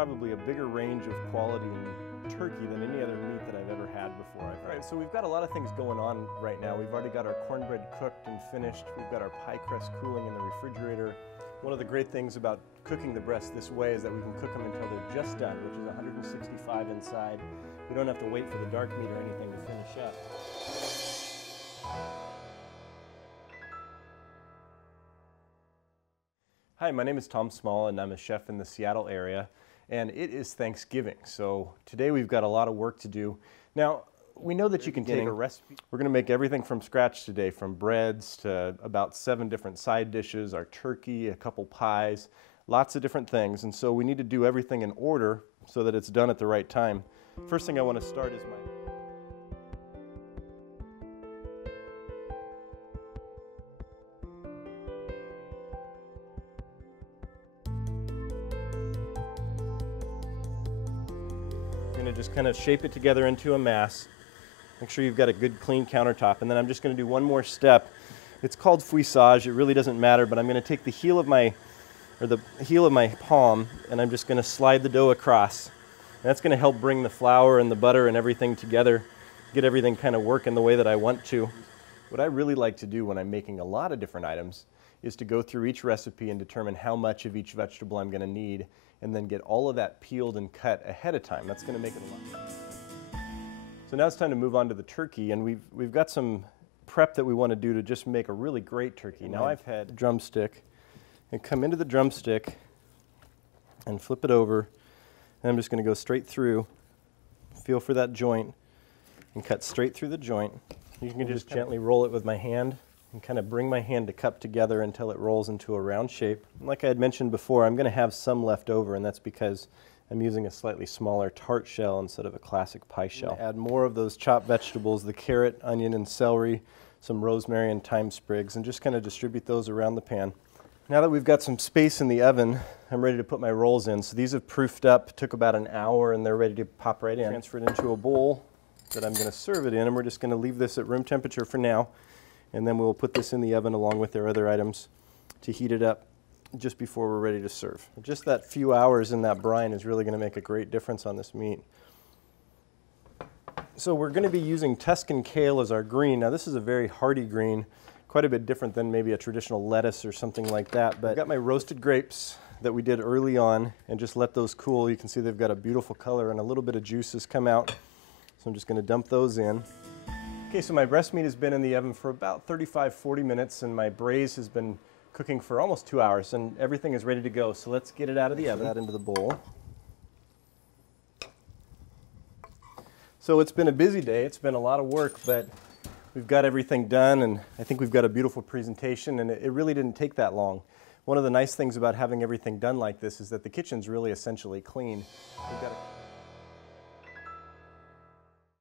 probably a bigger range of quality in turkey than any other meat that I've ever had before. All right, so we've got a lot of things going on right now. We've already got our cornbread cooked and finished. We've got our pie crust cooling in the refrigerator. One of the great things about cooking the breasts this way is that we can cook them until they're just done, which is 165 inside. We don't have to wait for the dark meat or anything to finish up. Hi, my name is Tom Small and I'm a chef in the Seattle area, and it is Thanksgiving, so today we've got a lot of work to do. Now, we know that you can take a recipe. We're going to make everything from scratch today, from breads to about 7 different side dishes, our turkey, a couple pies, lots of different things, and so we need to do everything in order so that it's done at the right time. First thing I want to start is I'm going to just kind of shape it together into a mass. Make sure you've got a good clean countertop, and then I'm just going to do one more step. It's called fouissage. It really doesn't matter, but I'm going to take the heel of my palm, and I'm just going to slide the dough across. And that's going to help bring the flour and the butter and everything together, get everything kind of working the way that I want to. What I really like to do when I'm making a lot of different items is to go through each recipe and determine how much of each vegetable I'm going to need, and then get all of that peeled and cut ahead of time. That's going to make it a lot. So now it's time to move on to the turkey, and we've got some prep that we want to do to just make a really great turkey. Now I've had a drumstick, and come into the drumstick and flip it over, and I'm just going to go straight through, feel for that joint, and cut straight through the joint. You can just gently roll it with my hand and kind of bring my hand to cup together until it rolls into a round shape. And like I had mentioned before, I'm going to have some left over, and that's because I'm using a slightly smaller tart shell instead of a classic pie shell. Add more of those chopped vegetables, the carrot, onion, and celery, some rosemary and thyme sprigs, and just kind of distribute those around the pan. Now that we've got some space in the oven, I'm ready to put my rolls in. So these have proofed up, took about an hour, and they're ready to pop right in. Transfer it into a bowl that I'm going to serve it in, and we're just going to leave this at room temperature for now, and then we'll put this in the oven along with our other items to heat it up just before we're ready to serve. Just that few hours in that brine is really going to make a great difference on this meat. So we're going to be using Tuscan kale as our green. Now this is a very hardy green, quite a bit different than maybe a traditional lettuce or something like that. But I've got my roasted grapes that we did early on and just let those cool. You can see they've got a beautiful color and a little bit of juice has come out. So I'm just going to dump those in. Okay, so my breast meat has been in the oven for about 35-40 minutes, and my braise has been cooking for almost 2 hours, and everything is ready to go. So let's get it out of the oven. That into the bowl. So it's been a busy day. It's been a lot of work, but we've got everything done, and I think we've got a beautiful presentation, and it really didn't take that long. One of the nice things about having everything done like this is that the kitchen's really essentially clean. We've got